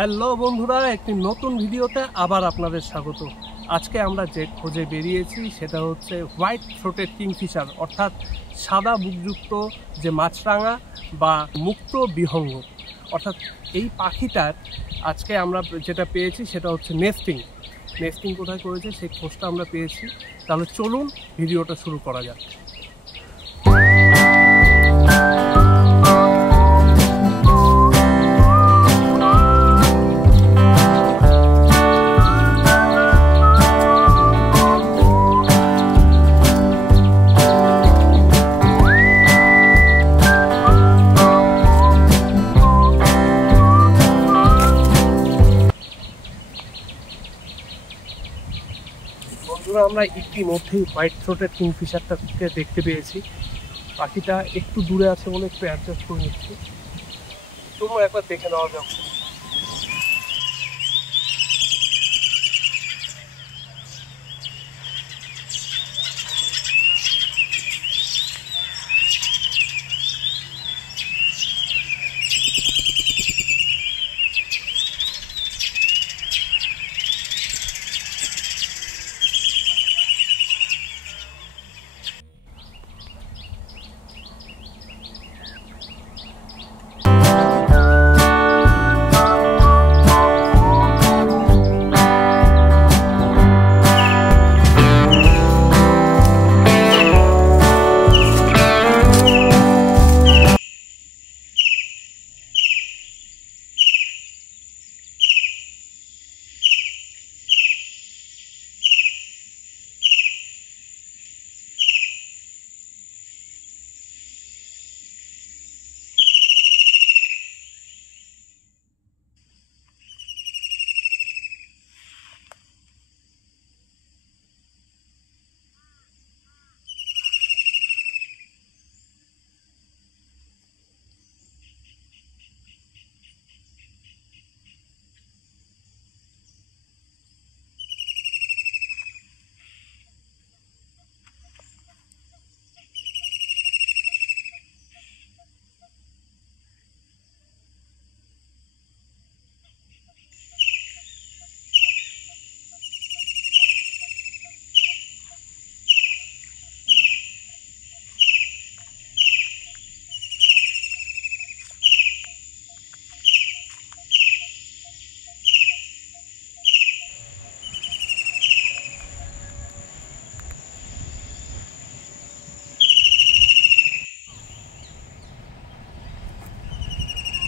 Hello বন্ধুরা, একটি নতুন ভিডিওতে আবার আপনাদের স্বাগত। আজকে আমরা যে খোঁজে বেরিয়েছি সেটা হচ্ছে হোয়াইট থ্রোটেড কিংফিশার, অর্থাৎ সাদা বুকযুক্ত যে মাছরাঙা বা মুক্ত বিহঙ্গ। অর্থাৎ এই পাখিটার আজকে আমরা যেটা পেয়েছি সেটা হচ্ছে নেস্টিং কোথায় করেছে সেই খোঁজটা আমরা পেয়েছি। তাহলে চলুন ভিডিওটা শুরু করা যাক। বন্ধুরা, আমরা ইতিমধ্যেই হোয়াইট থ্রোটেড কিংফিশারটাকে দেখতে পেয়েছি। পাখিটা একটু দূরে আছে বলে একটু অ্যাডজাস্ট করে নিচ্ছি। চলুন একবার দেখে নেওয়া যাক।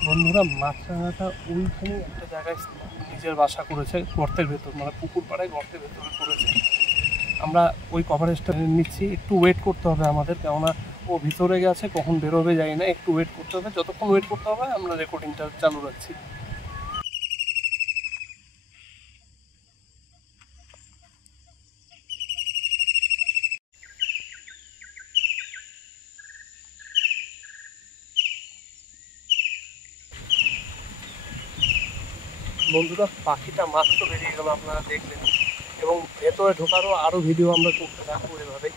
বন্ধুরা, মাছরাঙাটা ওইখানে একটা জায়গায় নিজের বাসা করেছে, গর্তের ভেতর, মানে পুকুর পাড়ায় গর্তের ভেতরে করেছে। আমরা ওই কভারেজটা নিচ্ছি, একটু ওয়েট করতে হবে আমাদের, কেননা ও ভিতরে গেছে, কখন বেরোবে যাই না, একটু ওয়েট করতে হবে। যতক্ষণ ওয়েট করতে হবে আমরা রেকর্ডিংটা চালু রাখছি। বন্ধুরা, পাখিটা মাত্র বেরিয়ে গেল, আপনারা দেখলেন, এবং ভেতরে ঢোকারও আরও ভিডিও আমরা করতে থাকবো এভাবে।